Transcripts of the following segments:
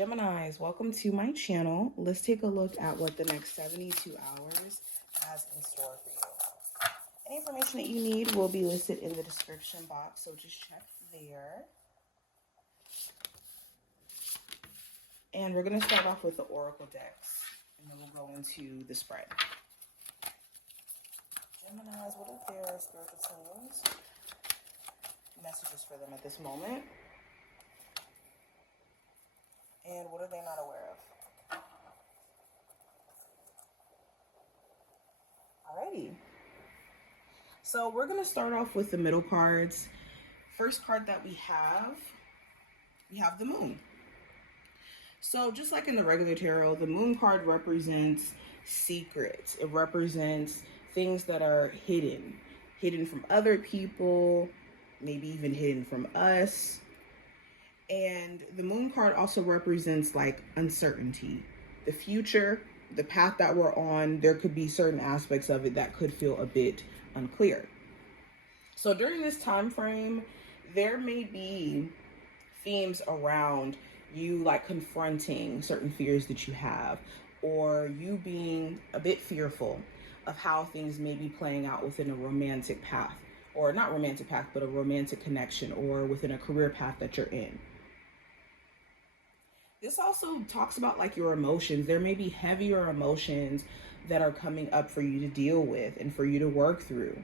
Geminis, welcome to my channel. Let's take a look at what the next 72 hours has in store for you. Any information that you need will be listed in the description box, so just check there. And we're going to start off with the Oracle decks, and then we'll go into the spread. Geminis, what are their spiritual symbols? Messages for them at this moment. And what are they not aware of? Alrighty. So we're going to start off with the middle cards. First card that we have the Moon. So just like in the regular tarot, the Moon card represents secrets. It represents things that are hidden from other people, maybe even hidden from us. And the Moon card also represents like uncertainty, the future, the path that we're on. There could be certain aspects of it that could feel a bit unclear. So during this time frame, there may be themes around you like confronting certain fears that you have, or you being a bit fearful of how things may be playing out within a romantic path, or not romantic path, but a romantic connection, or within a career path that you're in. This also talks about like your emotions. There may be heavier emotions that are coming up for you to deal with and for you to work through.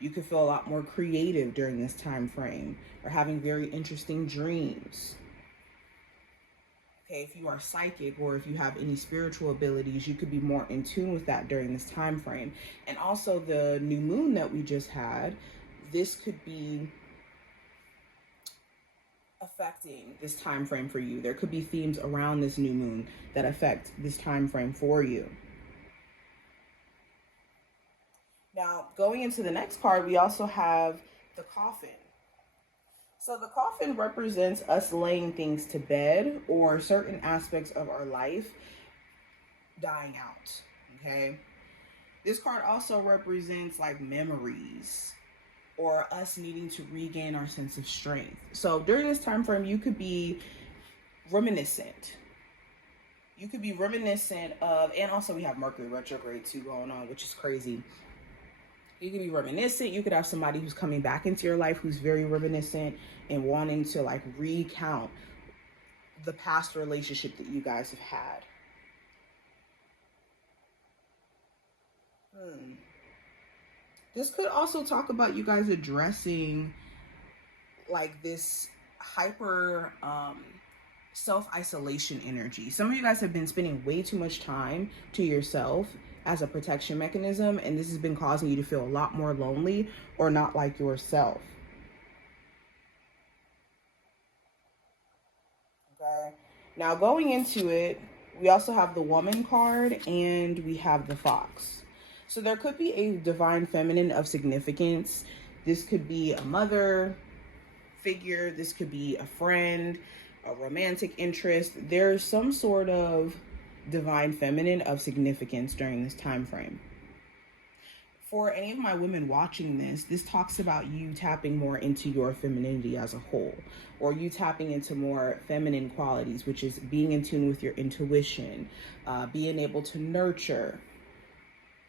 You could feel a lot more creative during this time frame, or having very interesting dreams. Okay, if you are psychic or if you have any spiritual abilities, you could be more in tune with that during this time frame. And also the new moon that we just had, this could be affecting this time frame for you. There could be themes around this new moon that affect this time frame for you. Now, going into the next card, we also have the Coffin. So the Coffin represents us laying things to bed, or certain aspects of our life dying out, okay? This card also represents like memories, or us needing to regain our sense of strength. So during this time frame, you could be reminiscent. You could be reminiscent of, and also we have Mercury retrograde too going on, which is crazy. You could be reminiscent. You could have somebody who's coming back into your life who's very reminiscent and wanting to like recount the past relationship that you guys have had. This could also talk about you guys addressing like this hyper self-isolation energy. Some of you guys have been spending way too much time to yourself as a protection mechanism, and this has been causing you to feel a lot more lonely or not like yourself. Okay. Now going into it, we also have the Woman card and we have the Fox. So there could be a divine feminine of significance. This could be a mother figure. This could be a friend, a romantic interest. There's some sort of divine feminine of significance during this time frame. For any of my women watching this, this talks about you tapping more into your femininity as a whole, or you tapping into more feminine qualities, which is being in tune with your intuition, being able to nurture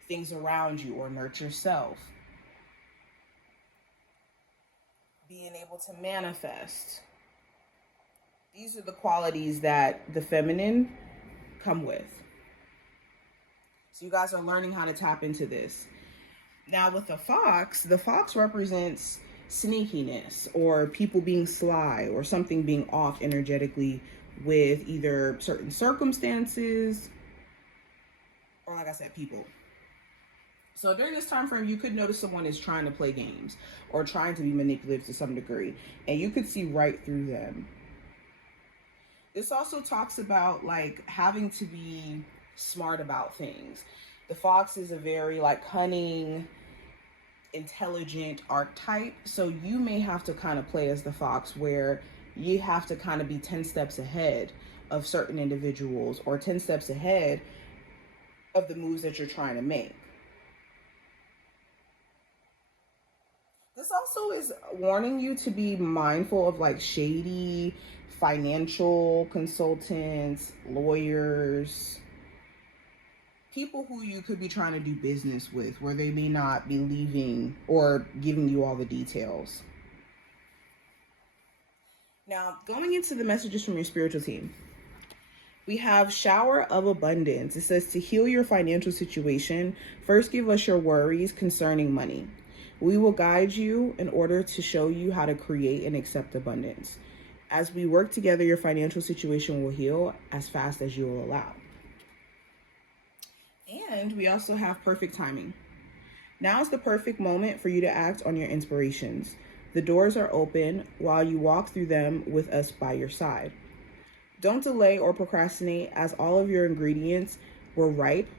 things around you or nurture yourself, being able to manifest. These are the qualities that the feminine come with. So you guys are learning how to tap into this. Now with the Fox represents sneakiness, or people being sly, or something being off energetically with either certain circumstances or, like I said, people. So during this time frame, you could notice someone is trying to play games or trying to be manipulative to some degree, and you could see right through them. This also talks about like having to be smart about things. The Fox is a very like cunning, intelligent archetype. So you may have to kind of play as the Fox, where you have to kind of be 10 steps ahead of certain individuals, or 10 steps ahead of the moves that you're trying to make. This also is warning you to be mindful of like shady financial consultants, lawyers, people who you could be trying to do business with, where they may not be leaving or giving you all the details. Now, going into the messages from your spiritual team, we have shower of abundance. It says to heal your financial situation, first give us your worries concerning money. We will guide you in order to show you how to create and accept abundance. As we work together, your financial situation will heal as fast as you will allow. And we also have perfect timing. Now is the perfect moment for you to act on your inspirations. The doors are open while you walk through them with us by your side. Don't delay or procrastinate, as all of your ingredients were ripe.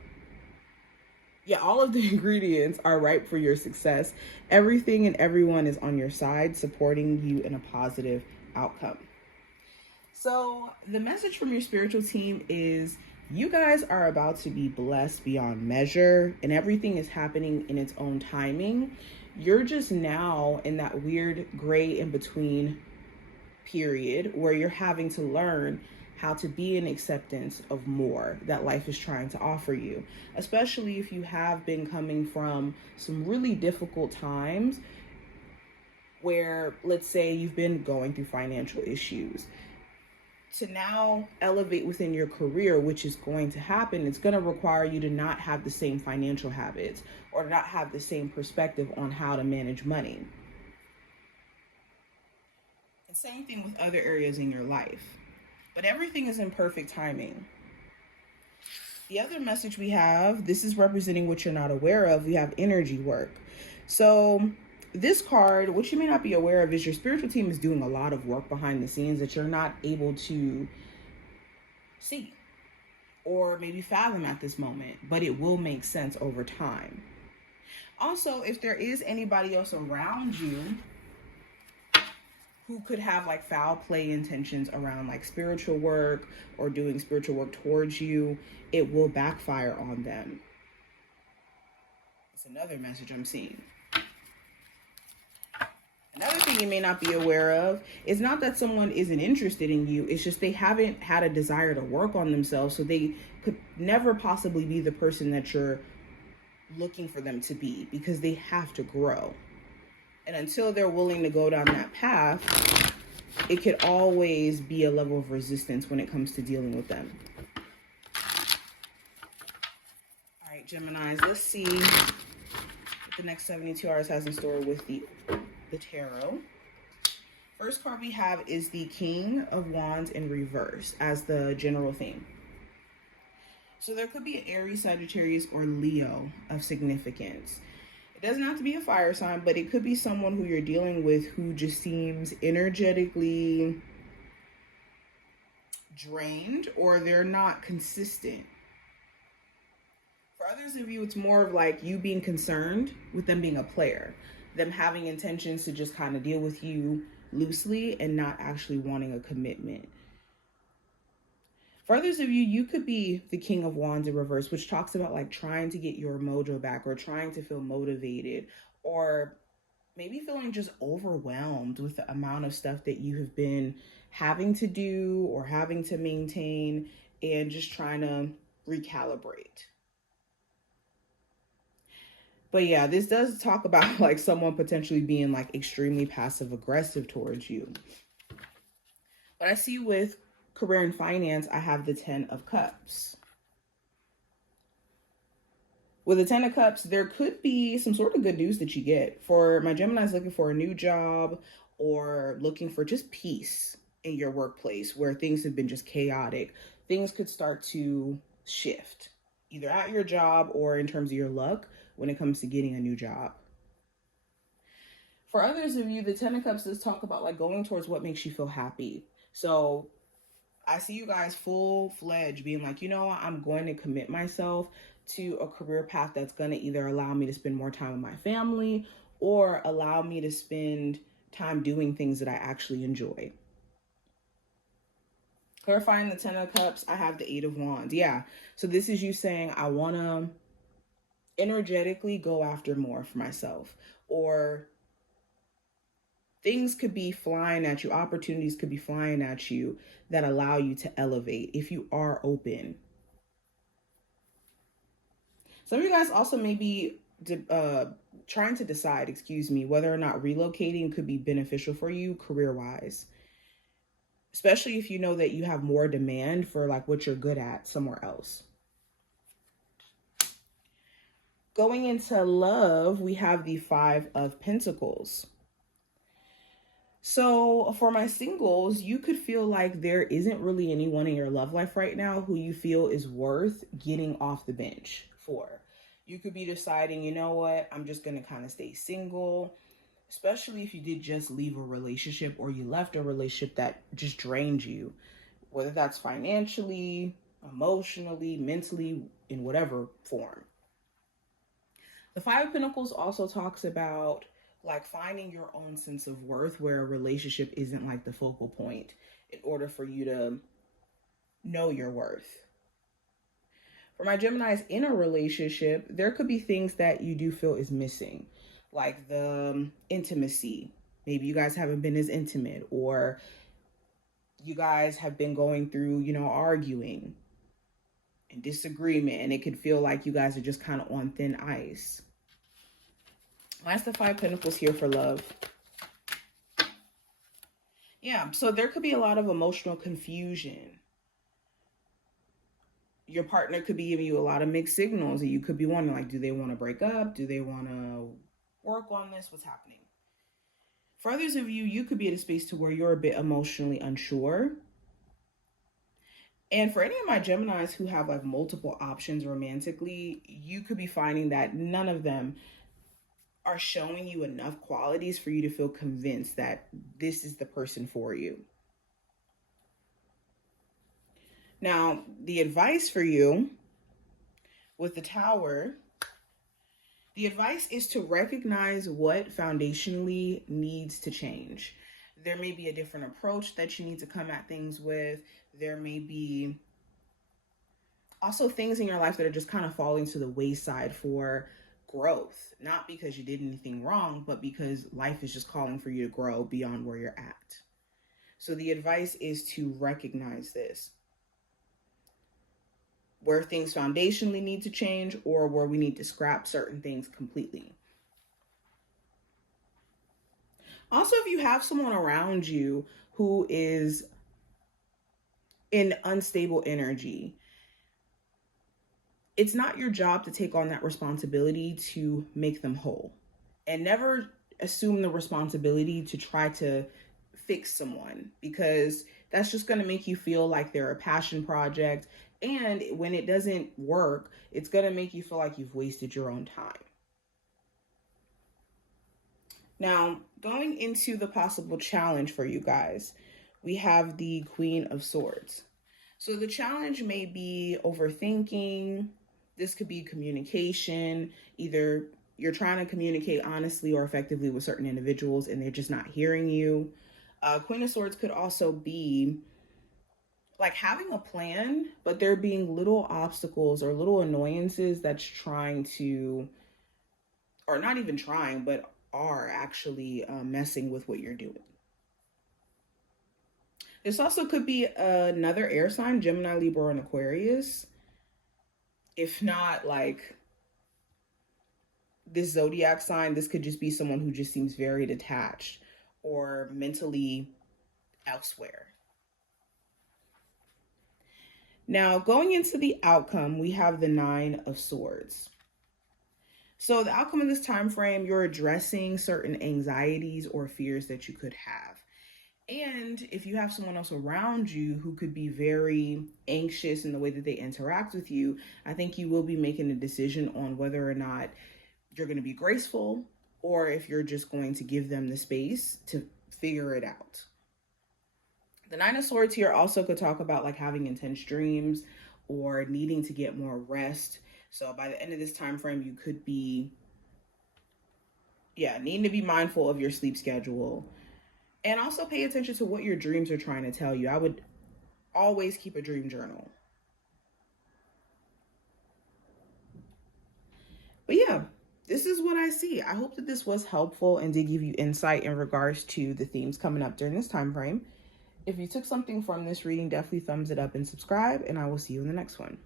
Yeah, all of the ingredients are ripe for your success. Everything and everyone is on your side, supporting you in a positive outcome. So the message from your spiritual team is you guys are about to be blessed beyond measure, and everything is happening in its own timing. You're just now in that weird gray in between period where you're having to learn how to be in acceptance of more that life is trying to offer you, especially if you have been coming from some really difficult times where, let's say, you've been going through financial issues. To now elevate within your career, which is going to happen, it's going to require you to not have the same financial habits or not have the same perspective on how to manage money. And same thing with other areas in your life. But everything is in perfect timing. The other message we have, this is representing what you're not aware of. We have energy work. So this card, what you may not be aware of, is your spiritual team is doing a lot of work behind the scenes that you're not able to see or maybe fathom at this moment, but it will make sense over time. Also, if there is anybody else around you who could have like foul play intentions around like spiritual work or doing spiritual work towards you, it will backfire on them. It's another message I'm seeing. Another thing you may not be aware of is not that someone isn't interested in you. It's just they haven't had a desire to work on themselves. So they could never possibly be the person that you're looking for them to be, because they have to grow. And until they're willing to go down that path, it could always be a level of resistance when it comes to dealing with them. All right, Geminis, let's see what the next 72 hours has in store with the tarot. First card we have is the King of Wands in reverse as the general theme. So there could be an Aries, Sagittarius, or Leo of significance. It doesn't have to be a fire sign, but it could be someone who you're dealing with who just seems energetically drained, or they're not consistent. For others of you, it's more of like you being concerned with them being a player, them having intentions to just kind of deal with you loosely and not actually wanting a commitment. For others of you, you could be the King of Wands in reverse, which talks about like trying to get your mojo back or trying to feel motivated, or maybe feeling just overwhelmed with the amount of stuff that you have been having to do or having to maintain, and just trying to recalibrate. But yeah, this does talk about like someone potentially being like extremely passive aggressive towards you. But I see with career and finance, I have the 10 of Cups. With the 10 of Cups, there could be some sort of good news that you get. For my Geminis looking for a new job or looking for just peace in your workplace where things have been just chaotic, things could start to shift, either at your job or in terms of your luck when it comes to getting a new job. For others of you, the 10 of Cups does talk about like going towards what makes you feel happy. So I see you guys full-fledged being like, you know what, I'm going to commit myself to a career path that's going to either allow me to spend more time with my family or allow me to spend time doing things that I actually enjoy. Clarifying the 10 of Cups, I have the 8 of Wands. Yeah, so this is you saying, I want to energetically go after more for myself, or things could be flying at you, opportunities could be flying at you that allow you to elevate if you are open. Some of you guys also may be trying to decide, whether or not relocating could be beneficial for you career-wise, especially if you know that you have more demand for like what you're good at somewhere else. Going into love, we have the Five of Pentacles. So for my singles, you could feel like there isn't really anyone in your love life right now who you feel is worth getting off the bench for. You could be deciding, you know what, I'm just going to kind of stay single, especially if you did just leave a relationship or you left a relationship that just drained you, whether that's financially, emotionally, mentally, in whatever form. The Five of Pentacles also talks about like finding your own sense of worth where a relationship isn't like the focal point in order for you to know your worth. For my Geminis in a relationship, there could be things that you do feel is missing, like the intimacy. Maybe you guys haven't been as intimate, or you guys have been going through, arguing and disagreement, and it could feel like you guys are just kind of on thin ice. That's the Five of Pentacles here for love. Yeah, so there could be a lot of emotional confusion. Your partner could be giving you a lot of mixed signals, and you could be wondering, like, do they want to break up? Do they want to work on this? What's happening? For others of you, you could be at a space to where you're a bit emotionally unsure. And for any of my Geminis who have like multiple options romantically, you could be finding that none of them are showing you enough qualities for you to feel convinced that this is the person for you. Now, the advice for you with the Tower, the advice is to recognize what foundationally needs to change. There may be a different approach that you need to come at things with. There may be also things in your life that are just kind of falling to the wayside for growth, not because you did anything wrong, but because life is just calling for you to grow beyond where you're at. So the advice is to recognize this, where things foundationally need to change or where we need to scrap certain things completely. Also, if you have someone around you who is in unstable energy, it's not your job to take on that responsibility to make them whole. And never assume the responsibility to try to fix someone, because that's just going to make you feel like they're a passion project. And when it doesn't work, it's going to make you feel like you've wasted your own time. Now, going into the possible challenge for you guys, we have the Queen of Swords. So the challenge may be overthinking. This could be communication. Either you're trying to communicate honestly or effectively with certain individuals and they're just not hearing you. Queen of Swords could also be like having a plan, but there being little obstacles or little annoyances that's trying to, or not even trying, but are actually messing with what you're doing. This also could be another air sign, Gemini, Libra, and Aquarius. If not like this zodiac sign, this could just be someone who just seems very detached or mentally elsewhere. Now, going into the outcome, we have the Nine of Swords. So the outcome of this time frame, you're addressing certain anxieties or fears that you could have. And if you have someone else around you who could be very anxious in the way that they interact with you, I think you will be making a decision on whether or not you're going to be graceful or if you're just going to give them the space to figure it out. The Nine of Swords here also could talk about like having intense dreams or needing to get more rest. So by the end of this time frame, you could be, needing to be mindful of your sleep schedule. And also pay attention to what your dreams are trying to tell you. I would always keep a dream journal. But yeah, this is what I see. I hope that this was helpful and did give you insight in regards to the themes coming up during this time frame. If you took something from this reading, definitely thumbs it up and subscribe, and I will see you in the next one.